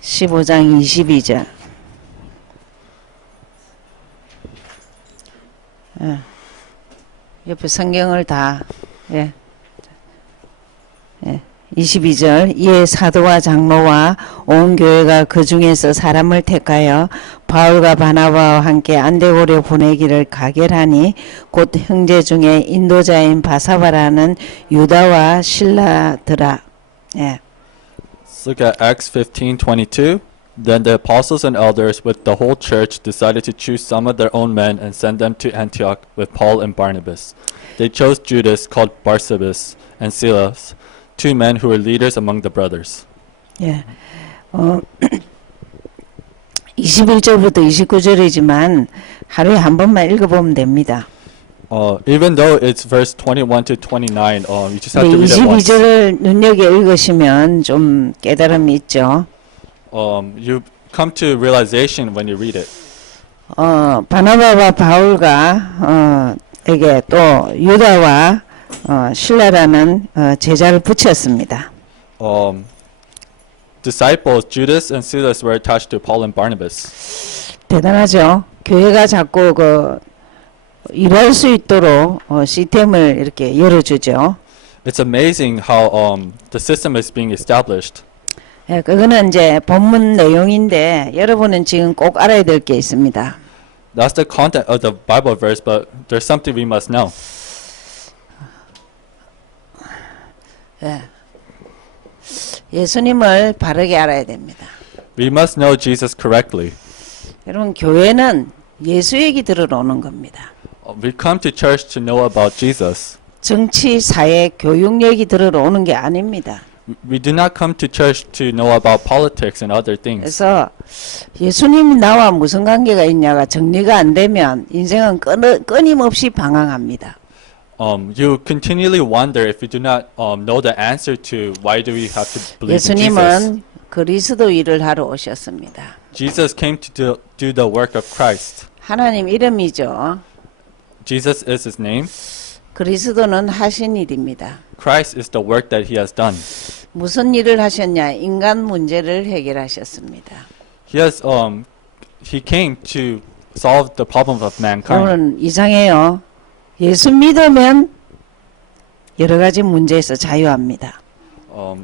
15장 22절. 예. 옆에 성경을 다, 예. 예. 22절. 이에 사도와 장로와 온 교회가 그 중에서 사람을 택하여 바울과 바나바와 함께 안데고려 보내기를 가결하니 곧 형제 중에 인도자인 바사바라는 유다와 실라더라. 예. Let's look at Acts 15:22. Then the apostles and elders with the whole church decided to choose some of their own men and send them to Antioch with Paul and Barnabas. They chose Judas, called Barsabas, and Silas, two men who were leaders among the brothers. 예. 21절부터 29절이지만 하루에 한 번만 읽어보면 됩니다. Even though it's verse 21 to 29, you just have 근데 to read it once. 22절을 눈여겨 읽으시면 좀 깨달음이 있죠. You come to realization when you read it. 바나바와 바울가 에게 또 유다와 실라라는 제자를 붙였습니다. Disciples Judas and Silas were attached to Paul and Barnabas. 대단하죠. 교회가 자꾸 일할 수 있도록 시스템을 이렇게 열어주죠. It's amazing how the system is being established. 예, 그거는 이제 본문 내용인데 여러분은 지금 꼭 알아야 될 게 있습니다. That's the content of the Bible verse, but there's something we must know. 예. 예수님을 바르게 알아야 됩니다. We must know Jesus correctly. 여러분 교회는 예수 얘기 들으러 오는 겁니다. We come to church to know about Jesus. 정치, 사회, 교육 얘기 들으러 오는 게 아닙니다. We do not come to church to know about politics and other things. 그래서 예수님이 나와 무슨 관계가 있냐가 정리가 안 되면 인생은 끊임없이 방황합니다. You continually wonder if you do not know the answer to why do we have to believe in Jesus. 예수님은 그리스도 일을 하러 오셨습니다. Jesus came to do the work of Christ. 하나님 이름이죠. Jesus is his name. 그리스도는 하신 일입니다. Christ is the work that he has done. 무슨 일을 하셨냐? 인간 문제를 해결하셨습니다. He came to solve the problem of mankind. 여러분 이상해요. 예수 믿으면 여러 가지 문제에서 자유합니다.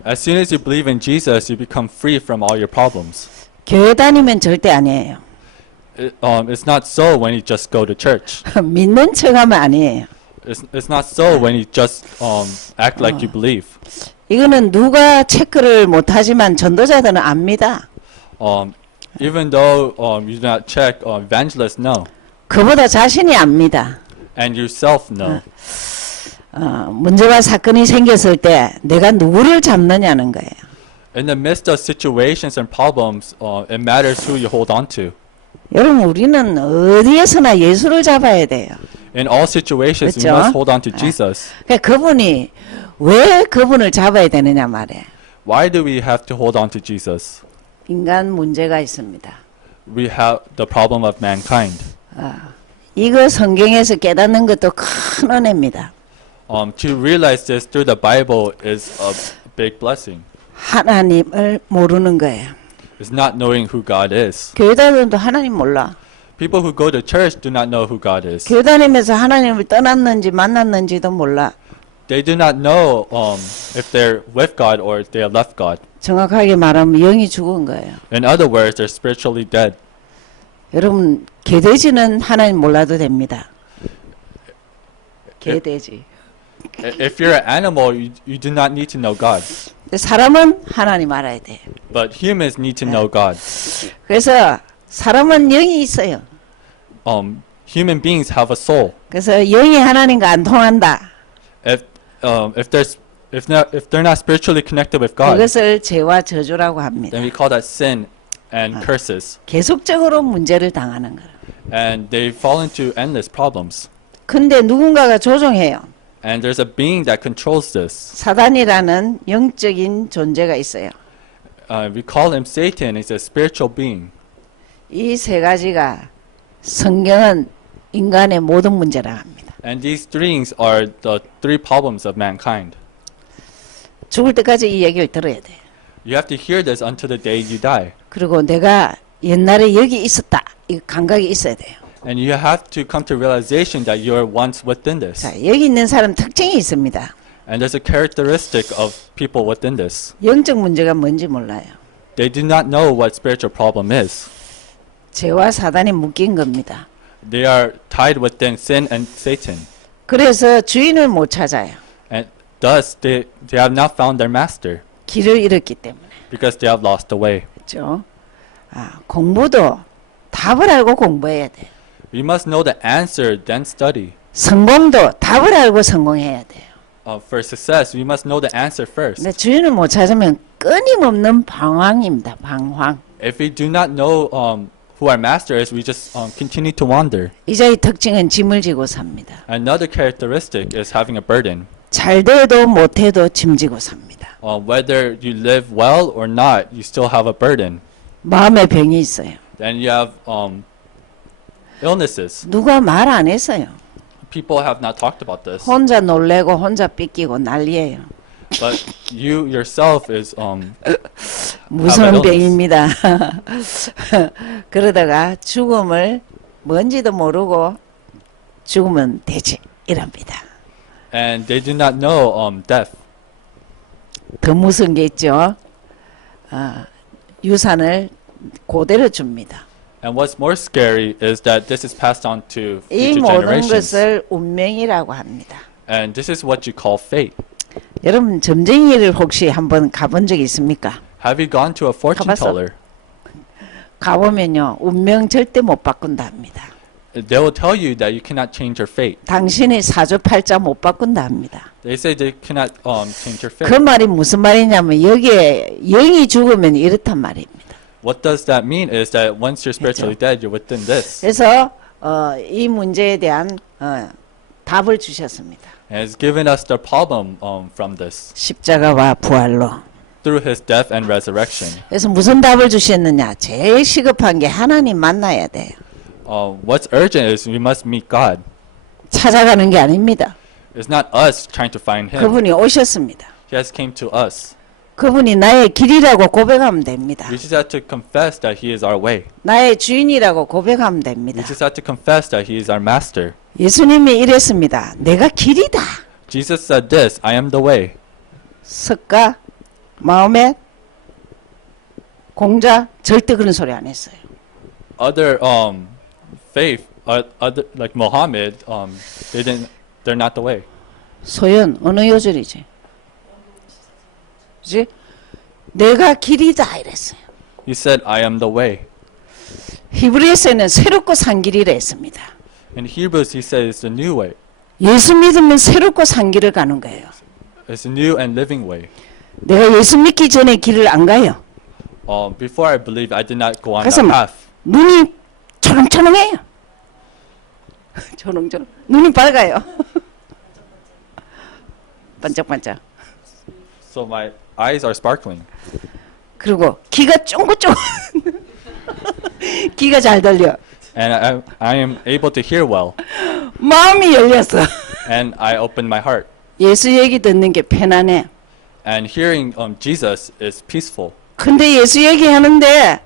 As soon as you believe in Jesus, you become free from all your problems. 교회 다니면 절대 아니에요. It's not so when you just go to church. 믿는 척하면 아니에요. It's not so when you just act like you believe. 이거는 누가 체크를 못하지만 전도자들은 압니다. Even though you do not check, evangelists know, 그보다 자신이 압니다. and yourself know. 문제와 사건이 생겼을 때 내가 누구를 잡느냐는 거예요. In the midst of situations and problems, it matters who you hold on to. 여러분 우리는 어디에서나 예수를 잡아야 돼요. In all situations, we 그렇죠? must hold on to Jesus. 그러니까 그분이 왜 그분을 잡아야 되느냐 말이에요. Why do we have to hold on to Jesus? 인간 문제가 있습니다. We have the problem of mankind. 이거 성경에서 깨닫는 것도 큰 은혜입니다. To realize this through the Bible is a big blessing. 하나님을 모르는 거예요. It's not knowing who God is. 교회 다니면도 하나님 몰라. People who go to church do not know who God is. 교회 다니면서 하나님을 떠났는지 만났는지도 몰라. They do not know if they're with God or if they have left God. 정확하게 말하면 영이 죽은 거예요. In other words, they're spiritually dead. 여러분 개돼지는 하나님 몰라도 됩니다. 개돼지. If you're an animal, you do not need to know God. 사람은 하나님 알아야 돼요. But humans need to know God. 그래서 사람은 영이 있어요. Human beings have a soul. 그래서 영이 하나님과 안 통한다. If they're not spiritually connected with God, 그것을 죄와 저주라고 합니다. then we call that sin and curses. 계속적으로 문제를 당하는 거예요. And they fall into endless problems. 근데 누군가가 조종해요. And there's a being that controls this. 사단이라는 영적인 존재가 있어요. We call him Satan. He's a spiritual being. 이 세 가지가 성경은 인간의 모든 문제라 합니다. And these things are the three problems of mankind. 죽을 때까지 이 얘기를 들어야 돼요. You have to hear this until the day you die. 그리고 내가 옛날에 여기 있었다. 이 감각이 있어야 돼요. And you have to come to realization that you are once within this. 자, 여기 있는 사람 특징이 있습니다. And there's a characteristic of people within this. 영적 문제가 뭔지 몰라요. They do not know what spiritual problem is. 죄와 사단이 묶인 겁니다. They are tied within sin and Satan. 그래서 주인을 못 찾아요. And thus they have not found their master 길을 잃었기 때문에. because they have lost the way. 그렇죠? 공부도 답을 알고 공부해야 돼요. We must know the answer, then study. 성공도 답을 알고 성공해야 돼요. For success, we must know the answer first. 근데 주인을 못 찾으면 끊임없는 방황입니다. 방황. If we do not know who our master is, we just continue to wander. 이 자의 특징은 짐을 지고 삽니다. Another characteristic is having a burden. 잘 돼도 못해도 짐지고 삽니다. Whether you live well or not, you still have a burden. 마음에 병이 있어요. Then you have illnesses. 누가 말 안 했어요. People have not talked about this, 혼자 놀래고 혼자 삐끼고 난리예요. but you yourself is 무서운 illness. 병입니다. 그러다가 죽음을 뭔지도 모르고 죽으면 되지 이랍니다. and they do not know death. 더 무서운 게 있죠. 유산을 그대로 줍니다. And what's more scary is that this is passed on to 이 future 모든 generations. 것을 운명이라고 합니다. And this is what you call fate. 여러분 점쟁이를 혹시 한번 가본 적 있습니까? Have you gone to a fortune 가봤어? teller? 가보면요 운명 절대 못 바꾼다 합니다. They will tell you that you cannot change your fate. 당신이 사주팔자 못 바꾼다 합니다. They say they cannot change your 그 fate. 말이 무슨 말이냐면 여기에 영이 죽으면 이렇단 말입니다. What does that mean is that once you're spiritually dead, you're within this. 그래서 이 문제에 대한 답을 주셨습니다. And it's given us the problem from this 십자가와 부활로. through his death and resurrection. 그래서 무슨 답을 주셨느냐? 제일 시급한 게 하나님 만나야 돼요. What's urgent is we must meet God. 찾아가는 게 아닙니다. It's not us trying to find him. 그분이 오셨습니다. He has came to us. 그분이 나의 길이라고 고백하면 됩니다. We just have to confess that he is our way. 나의 주인이라고 고백하면 We 됩니다. just have to confess that he is our master. 예수님이 이랬습니다. 내가 길이다. Jesus said this, I am the way. 석가 마음에 공자 절대 그런 소리 안 했어요. Other faith, other like Muhammad, they're not the way. 소연 어느 요절이지? 그지? 내가 길이다 이랬어요. He said, I am the way. 히브리서에는 새롭고 산 길이라 했습니다. In Hebrews, he said it's the new way. 예수 믿으면 새롭고 산 길을 가는 거예요. It's a new and living way. 내가 예수 믿기 전에 길을 안 가요. Before I believed, I did not go on 그래서 that 막 path. 눈이 초롱초롱해요. 초롱초롱. 눈이 밝아요. 반짝반짝. So my eyes are sparkling. 그리고 귀가 쫑긋쫑긋. 귀가 잘 들려. And I am able to hear well. 마음이 열렸어. And I open my heart. 예수 얘기 듣는 게 편안해. And hearing Jesus is peaceful. 근데 예수 얘기하는데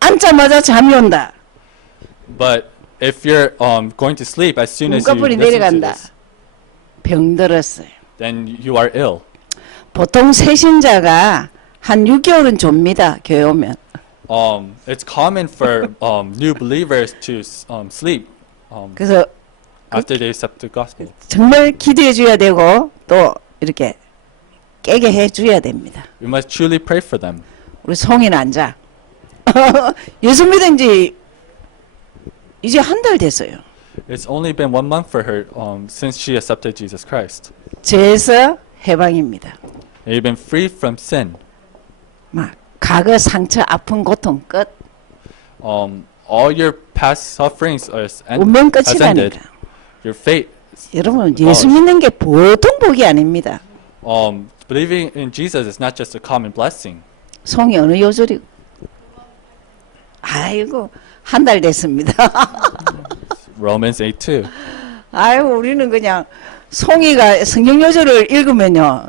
앉자마자 잠이 온다. But if you're going to sleep as soon as you 눈꺼풀이 listen to 내려간다. this, 병들었어요. then you are ill. 보통 새신자가 한 6개월은 좁니다. 교회 오면. It's common for new believers to sleep 그래서 after they accept the gospel. 정말 기도해 줘야 되고 또 이렇게 깨게 해 줘야 됩니다. We must truly pray for them. 우리 송이는 앉아. 예수 믿은 지 이제 한 달 됐어요. It's only been 1 month for her since she accepted Jesus Christ. 죄에서 해방입니다. And you've been free from sin. 막 과거 상처 아픈 고통 끝. All your past sufferings has 운명 ended. 끝이라니까. Your fate. 여러분 예수 믿는 게 보통 복이 아닙니다. Believing in Jesus is not just a common blessing. 송이 어느 요절이고. 아이고 한 달 됐습니다. Romans 8:2. 아이고 우리는 그냥 송이가 성경 요절을 읽으면요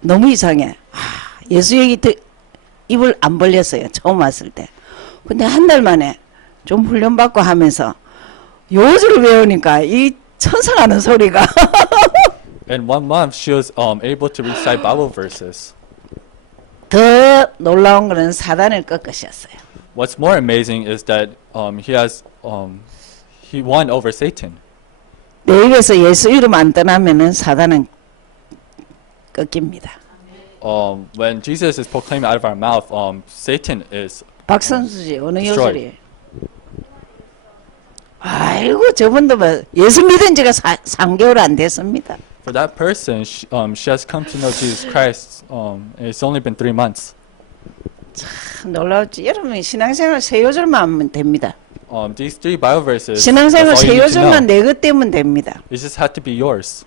너무 이상해. 예수 얘기 입을 안 벌렸어요. 처음 왔을 때. 근데 한 달 만에 좀 훈련받고 하면서 요절을 외우니까 이 천상하는 소리가 In 1 month, she was able to recite Bible verses. 더 놀라운 거는 사단을 꺾으셨어요. What's more amazing is that he won over Satan. 내 입에서 예수 이름 안 떠나면은 사단은 꺾입니다. When Jesus is proclaimed out of our mouth, Satan is 박선수 씨 어느 destroyed. 요절이에요? 아이고 저분도 뭐 예수 믿은 지가 3개월 안 됐습니다. For that person, she has come to know Jesus Christ. It's only been 3 months. 참 놀라웠지. 여러분 신앙생활 세 요절만 하면 됩니다. These 3 Bible verses. 신앙생활 That's all 세 you need to know. 요절만 내 것 때문에 됩니다. It just had to be yours.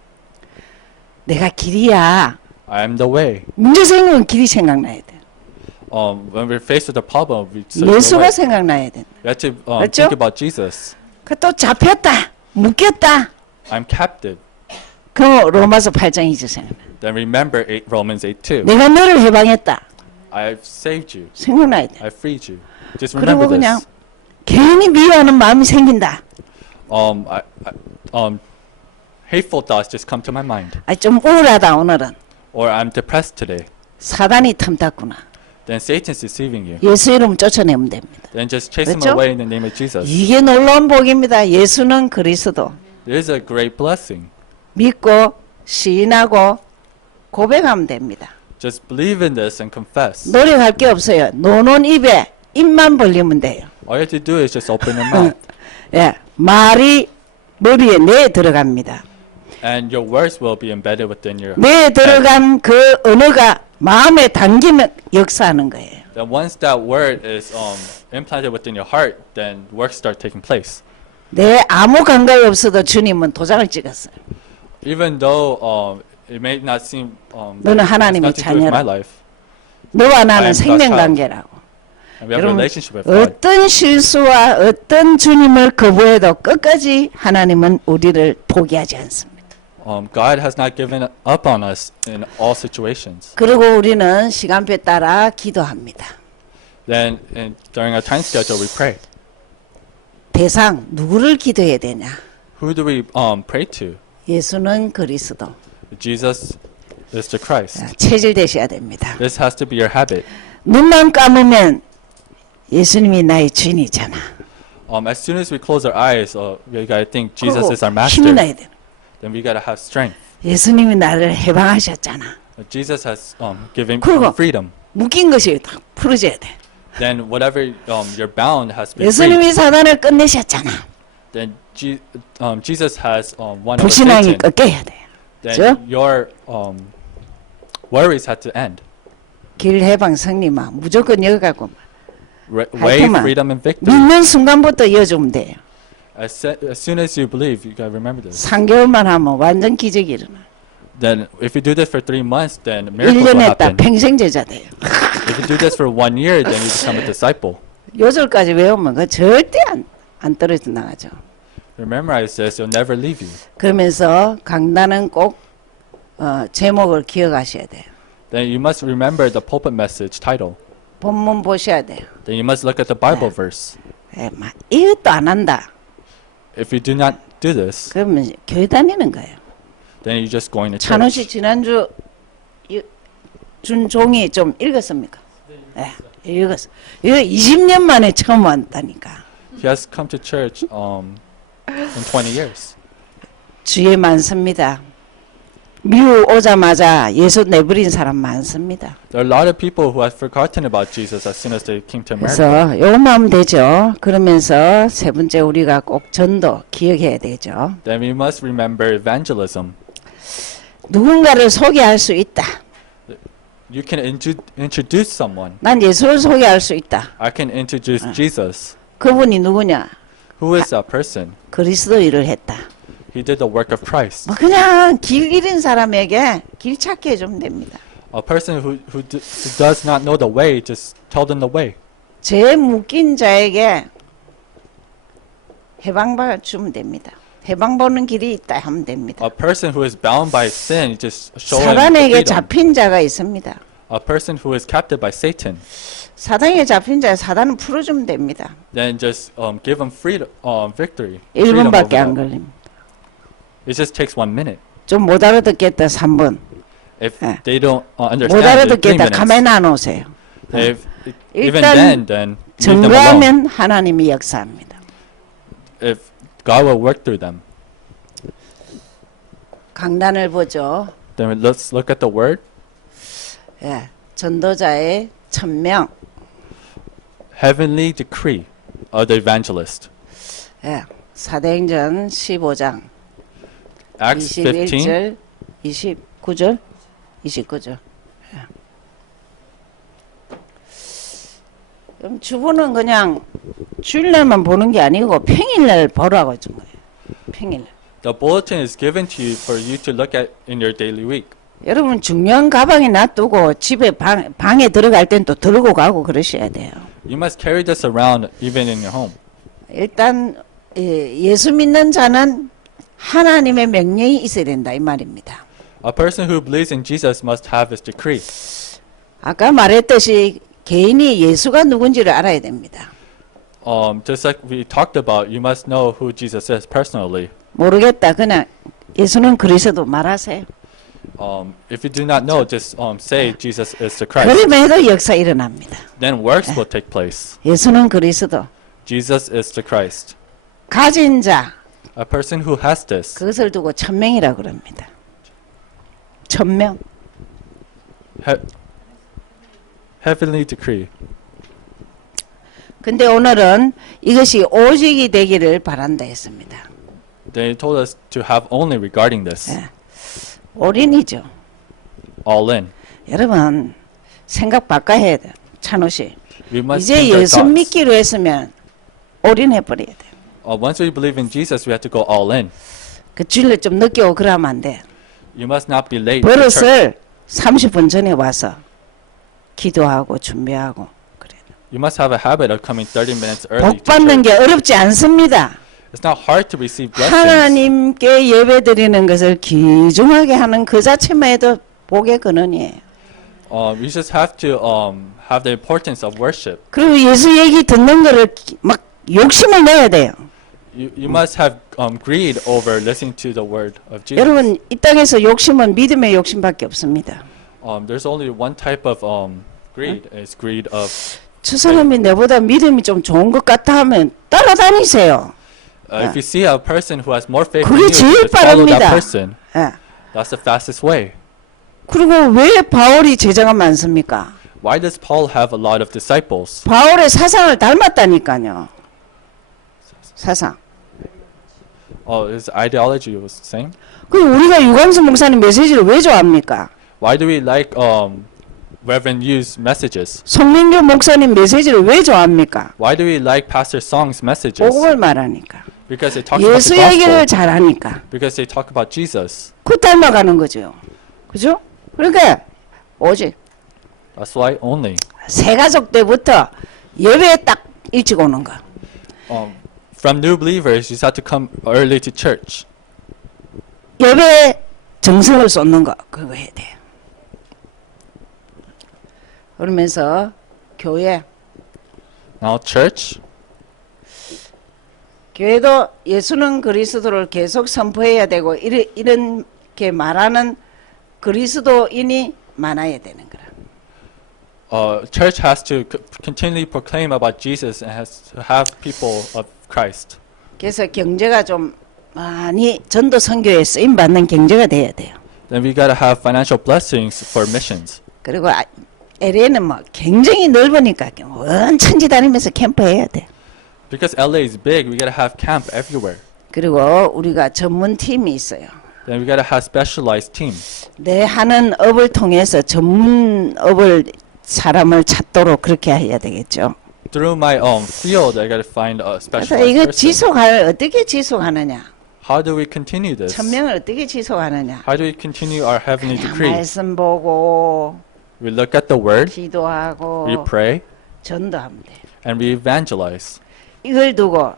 내가 길이야. I am the way. 문제 생기면 길이 생각나야 돼. When we're faced with a problem, we search for the 예수가 way. 생각나야 돼. We have to 그렇죠? think about Jesus. 그 또 잡혔다. 묶였다. I'm captive. 그럼 로마서 8장이죠 생각나. Then remember Romans 8:2. 내가 너를 해방했다. I've saved you. 생각나야 돼. I freed you. Just 그리고 remember 그냥 this. 괜히 미워하는 마음이 생긴다. Hateful thoughts just come to my mind. 아, 좀 우울하다 오늘은. Or I'm depressed today. 사단이 틈탔구나. Then Satan's deceiving you. 예수 이름 쫓아내면 됩니다. Then just chase him 그렇죠? away in the name of Jesus. 이게 놀라운 복입니다. 예수는 그리스도. There is a great blessing. 믿고 시인하고 고백하면 됩니다. Just believe in this and confess. 노력할 게 없어요. 노는 입에 입만 벌리면 돼요. All you have to do is just open your mouth. 예, 말이 머리에 내 들어갑니다. And your words will be embedded within your 내 들어간 그 언어가 마음에 담기면 역사하는 거예요. Then once that word is implanted within your heart, then works start taking place. 내 아무 감각이 없어도 주님은 도장을 찍었어요. Even though it may not seem 너는 it has 하나님의 nothing to do with my 자녀라. life, 너와 I 나는 am 생명 God's 관계라고. and we have a 여러분 relationship with God. 어떤 실수와 어떤 주님을 거부해도 끝까지 하나님은 우리를 포기하지 않습니다. God has not given up on us in all situations. 그리고 우리는 시간표에 따라 기도합니다. Then during our time schedule, we pray. 대상 누구를 기도해야 되냐? Who do we pray to? 예수는 그리스도. Jesus is the Christ. 체질되셔야 됩니다. This has to be your habit. 눈만 감으면 예수님이 나의 주인이잖아. As soon as we close our eyes, we gotta think Jesus 그리고 is our 힘이 master. 나야 돼. Then we gotta have strength. 예수님이 나를 해방하셨잖아. Jesus has given 그리고 freedom. 묶인 것이 다 풀어져야 돼. Then whatever you're bound has been freed. 예수님이 사단을 끝내셨잖아. Then Jesus has won over 불신앙이 Satan. 꺾여야 돼. Then 그죠? your worries had to end. 길 해방 승리만 무조건 이어가고 Way, 하여튼만 freedom, and victory. 믿는 순간부터 이어주면 돼요. As soon as you believe, you gotta remember this. 3개월만 하면 완전 기적이 일어나. Then if you do this for 3 months, then miracles 1년 will 했다 happen. 평생 제자 돼요. If you do this for 1 year, then you become a disciple. 요절까지 외우면 그 절대 안 떨어져 나가죠. Memorize this; it'll never leave you. 그러면서 강단은 꼭 제목을 기억하셔야 돼요. Then you must remember the pulpit message title. 본문 보셔야 돼요. Then you must look at the Bible verse. 예, 이것도 안 한다. If you do not do this, 그러면 교회 다니는 거예요. then you're just going to 찬호 씨 church. 지난주 준 종이 좀 읽었습니까? 예, 읽었어. 이거 20년 만에 처음 왔다니까. He has come to church in 20 years. 주에 많습니다. 미국 오자마자 예수 내버린 사람 많습니다. There are a lot of people who have forgotten about Jesus as soon as they came to America. 그래서 요것만 하면 되죠. 그러면서 세 번째 우리가 꼭 전도 기억해야 되죠. Then we must remember evangelism. 누군가를 소개할 수 있다. You can introduce someone. 난 예수를 소개할 수 있다. I can introduce Jesus. 그분이 누구냐? Who is that person? 그리스도 일을 했다. He did the work of Christ. 뭐 그냥 길 잃은 사람에게 길 찾게 해주면 됩니다. A person who does not know the way, just tell them the way. 죄 묶인 자에게 해방받아 주면 됩니다. 해방보는 길이 있다 하면 됩니다. A person who is bound by sin, just show him the 사단에게 freedom. 잡힌 자가 있습니다. A person who is captive by Satan. 사단에 잡힌 자 사단은 풀어주면 됩니다. then just give them victory. freedom over 1분밖에 안 them. 걸립니다. It just takes 1 minute. 좀 못 알아듣겠다 3분. If 예. they don't 못 understand, it's 3 알아듣겠다 minutes. 가만히 놔놓으세요. If, even 일단 then leave them alone. 증거하면 하나님이 역사합니다. If God will work through them, 강단을 보죠. then let's look at the word. 예, 전도자의 1000명. Heavenly decree of the evangelist. 예, 사도행전 15장 Acts 15. 21절 29절 29절. 예. 그럼 주보는 그냥 주일날만 보는 게 아니고 평일날 보라고 준 거예요. 평일날. The bulletin is given to you for you to look at in your daily week. 여러분 중요한 가방에 놔두고 집에 방에 들어갈 땐 또 들고 가고 그러셔야 돼요. You must carry this around even in your home. 일단 예수 믿는 자는 하나님의 명령이 있어야 된다 이 말입니다. A person who believes in Jesus must have his decree. 아까 말했듯이 개인이 예수가 누군지를 알아야 됩니다. Just like we talked about, you must know who Jesus is personally. 모르겠다 그냥 예수는 그리스도 말하세요. If you do not know, just say Jesus is the Christ. 그러면 해도 역사 일어납니다. Then works will take place. 예수는 그리스도. Jesus is the Christ. 가진 자 A person who has this, 그것을 두고 1000명이라고 그럽니다. 1000명. heavenly decree. 근데 오늘은 이것이 오직이 되기를 바란다 했습니다. They told us to have only regarding this. 예. 올인이죠. All in. 여러분 생각 바꿔야 돼요. 찬호 씨. We must 이제 change our 예수 thoughts. 믿기로 했으면 올인해 버려야 돼요. Once we believe in Jesus, we have to go all in. 그 주일날 좀 늦게 오고 그러면 안 돼. You must not be late. to church. 버릇을 30분 전에 와서 기도하고 준비하고 그래요. You must have a habit of coming 30 minutes early 복 to 받는 church. 게 어렵지 않습니다. It's not hard to receive blessings. 하나님께 예배 드리는 것을 귀중하게 하는 그 자체만 해도 복의 근원이에요. You just have to have the importance of worship. 그리고 예수 얘기 듣는 거를 막 욕심을 내야 돼요. You must have greed over listening to the word of Jesus. 여러분 이 땅에서 욕심은 믿음의 욕심밖에 없습니다. There's only one type of greed. It's greed of 저 사람이 내보다 믿음이 좀 좋은 것 같아 하면 따라다니세요. if you see a person who has more faith 그게 than you, 제일 just follow that 빠릅니다. person. 예. That's the fastest way. 그리고 왜 바울이 제자가 많습니까? Why does Paul have a lot of disciples? 바울의 사상을 닮았다니까요. 사상. His ideology was the same. 그 우리가 유광수 목사님 메시지를 왜 좋아합니까? Why do we like Reverend Yu's messages? 송민교 목사님 메시지를 왜 좋아합니까? Why do we like Pastor Song's messages? 복음을 말하니까. Because they talk about 예수 the 얘기를 gospel. 잘하니까. Because they talk about Jesus. 그 닮아가는 거죠. 그죠? 그러니까 오직 That's why only. 새가족 때부터 예배에 딱 일찍 오는 거. From new believers, you just have to come early to church. 예배에 정성을 쏟는 거. 그거 해야 돼요. 그러면서 교회. Now church, 교회도 예수는 그리스도를 계속 선포해야 되고 이렇게 말하는 그리스도인이 많아야 되는 거라. church has to continually proclaim about Jesus and has to have people of Christ. 그래서 경제가 좀 많이 전도 선교에 쓰임 받는 경제가 돼야 돼요. Then we gotta have financial blessings for missions. 그리고 LA는 뭐 굉장히 넓으니까 온 천지 다니면서 캠프해야 돼. Because LA is big, we gotta have camp everywhere. 그리고 우리가 전문 팀이 있어요. Then we gotta have specialized teams. 내 하는 업을 통해서 전문 업을 사람을 찾도록 그렇게 해야 되겠죠. Through my field, I gotta find a 그래서 specialized 이거 person. 어떻게 지속하느냐? How do we continue this? 1000명을 어떻게 지속하느냐? How do we continue our heavenly 그냥 decree? 말씀 보고 We look at the word, 기도하고 we pray, 전도하면 돼. and we evangelize. 이걸 두고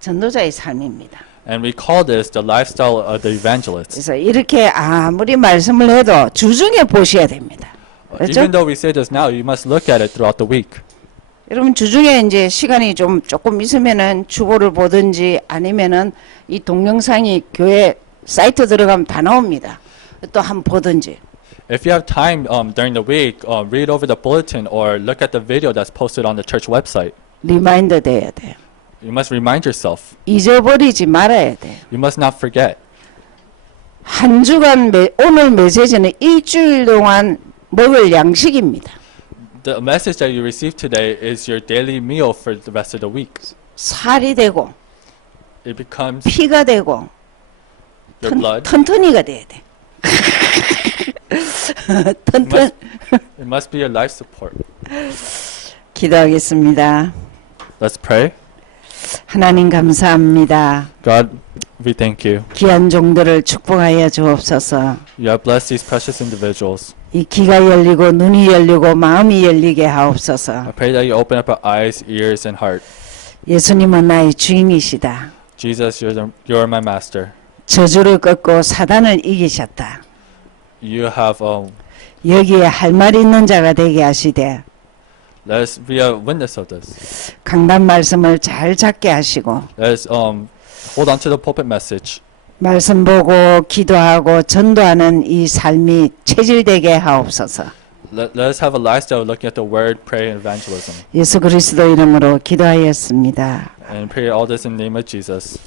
전도자의 삶입니다. And we call this the lifestyle of the evangelist. 그래서 이렇게 아무리 말씀을 해도 주중에 보셔야 됩니다. 그렇죠? Even though we say this now, you must look at it throughout the week. 여러분 주중에 이제 시간이 조금 있으면은 주보를 보든지 아니면은 이 동영상이 교회 사이트 들어가면 다 나옵니다. 또 한번 보든지. If you have time during the week, read over the bulletin or look at the video that's posted on the church website. 리마인더 돼야 돼요. You must remind yourself. 잊어버리지 말아야 돼요. You must not forget. 한 주간 오늘 메시지는 일주일 동안 먹을 양식입니다. The message that you receive today is your daily meal for the rest of the week. 살이 되고 It becomes 피가 되고 your blood. 튼튼이가 돼야 돼. 튼튼. It must be your life support. 기도하겠습니다. Let's pray. 하나님 감사합니다. God, we thank you. 귀한 종들을 축복하여 주옵소서. You have blessed these precious individuals. 이 귀가 열리고 눈이 열리고 마음이 열리게 하옵소서. I pray that you open up our eyes, ears, and heart. 예수님은 나의 주인이시다. Jesus, you're my master. 저주를 꺾고 사단을 이기셨다. You have 여기에 할 말이 있는 자가 되게 하시되 let us be a witness of this. 강단 말씀을 잘 잡게 하시고 Let us hold on to the pulpit message. 말씀 보고 기도하고 전도하는 이 삶이 체질되게 하옵소서. Let us have a lifestyle looking at the word, prayer, and evangelism. 예수 그리스도 이름으로 기도하였습니다. And pray all this in the name of Jesus.